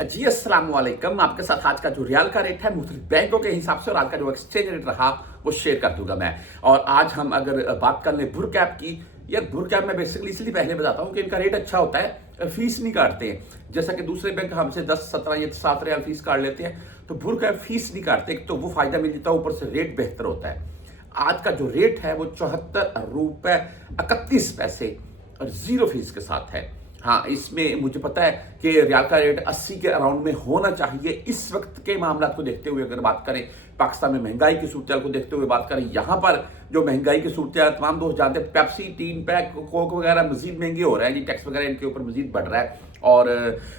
जी अस्सलाम वालेकुम। आपके साथ आज का जो रियाल का रेट है मुख्तलिफ बैंकों के हिसाब से और आज का जो एक्सचेंज रेट रहा वो शेयर कर दूंगा मैं। और आज हम अगर बात कर लें भुर कैप की, यार भुर कैप में बेसिकली इसलिए पहले बताता हूँ कि इनका रेट अच्छा होता है, फीस नहीं काटते हैं। जैसा कि दूसरे बैंक हमसे 10 17 या 7 रियाल फीस काट लेते हैं, तो भुर कैप फीस नहीं काटते, तो वो फायदा मिल जाता है, ऊपर से रेट बेहतर होता है। आज का जो रेट है वो 74 रुपए 31 पैसे और जीरो फीस के साथ है। हाँ, इसमें मुझे पता है कि रियाल का रेट 80 के अराउंड में होना चाहिए। इस वक्त के मामला को देखते हुए अगर बात करें, पाकिस्तान में महंगाई की सूरत को देखते हुए बात करें, यहाँ पर जो महंगाई की सूरत तमाम दोस्त जानते हैं, पेप्सी, टीन पैक, कोक वगैरह मजीद महंगे हो रहे हैं जी, टैक्स वगैरह इनके ऊपर मजीद बढ़ रहा है। और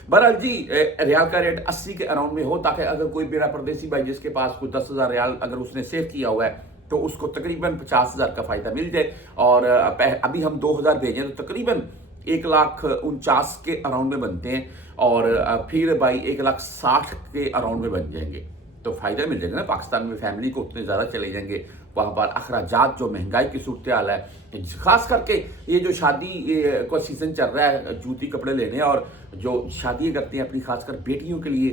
बहरहाल जी, रियाल का रेट 80 के अराउंड में हो, ताकि अगर कोई मेरा परदेसी भाई जिसके पास कोई 10,000 रियाल अगर उसने सेव किया हुआ है तो उसको तकरीबन 50,000 का फायदा मिल जाए। और अभी हम 2,000 भेजें तो तकरीबन 1,49,000 के अराउंड में बनते हैं, और फिर भाई 1,60,000 के अराउंड में बन जाएंगे, तो फायदा मिल जाएगा ना। पाकिस्तान में फैमिली को उतने ज़्यादा चले जाएंगे, वहाँ पर अखराजात जो महंगाई की सूरत हाल है, खास करके ये जो शादी का सीज़न चल रहा है, जूती कपड़े लेने, और जो शादियाँ करते हैं अपनी खासकर बेटियों के लिए,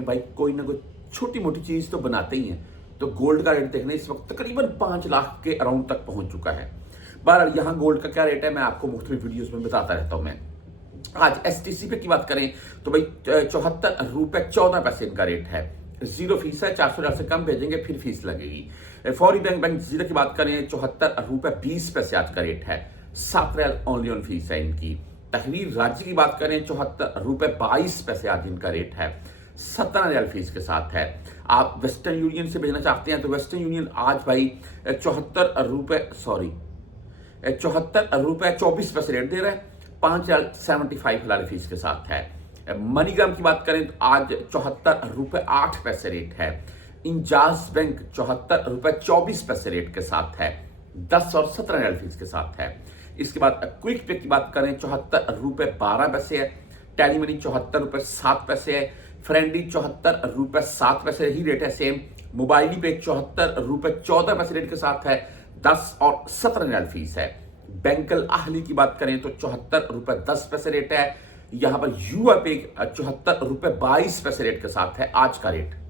भाई कोई ना कोई छोटी मोटी चीज़ तो बनाते ही हैं। तो गोल्ड का रेट देखने इस वक्त तकरीबन 5 लाख के अराउंड तक पहुंच चुका है। बहरहाल यहाँ गोल्ड का क्या रेट है मैं आपको मुख्तलिफ वीडियोस में बताता रहता हूँ मैं। आज एसटीसी पे की बात करें तो भाई 74 रुपए 14 पैसे इनका रेट है, जीरो फीस है। 400 रियाल से कम भेजेंगे फिर फीस लगेगी। फौरी बैंक जीरो की बात करें 74 रुपए 20 पैसे आज का रेट है, 7 रियाल ओनली ऑन फीस है इनकी। तहरीर राज्य की बात करें 74 रुपए 22 पैसे आज इनका रेट है, 17 रियाल फीस के साथ है। आप वेस्टर्न यूनियन से भेजना चाहते हैं तो वेस्टर्न यूनियन आज भाई 74 रुपए 24 पैसे रेट दे रहा है, 5.75 फिलहाल फीस के साथ है। मनीग्राम की बात करें तो आज 74 रुपए 8 पैसे रेट है। इंजाज बैंक 74 रुपए 24 पैसे रेट के साथ है, 10 और 17 रियाल फीस के साथ है। इसके बाद क्विक पे की बात करें 74 रुपए 12 पैसे है। टेली मनी 74 रुपए 7 पैसे है। फ्रेंडली 74 रुपए 7 पैसे ही रेट है सेम। मोबाइली पे 74 रुपए 14 पैसे रेट के साथ है, 10 और 17 रियाल फीस है। बैंकल आहली की बात करें तो 74 रुपए 10 पैसे रेट है। यहां पर यूआई पे 74 रुपए 22 पैसे रेट के साथ है आज का रेट।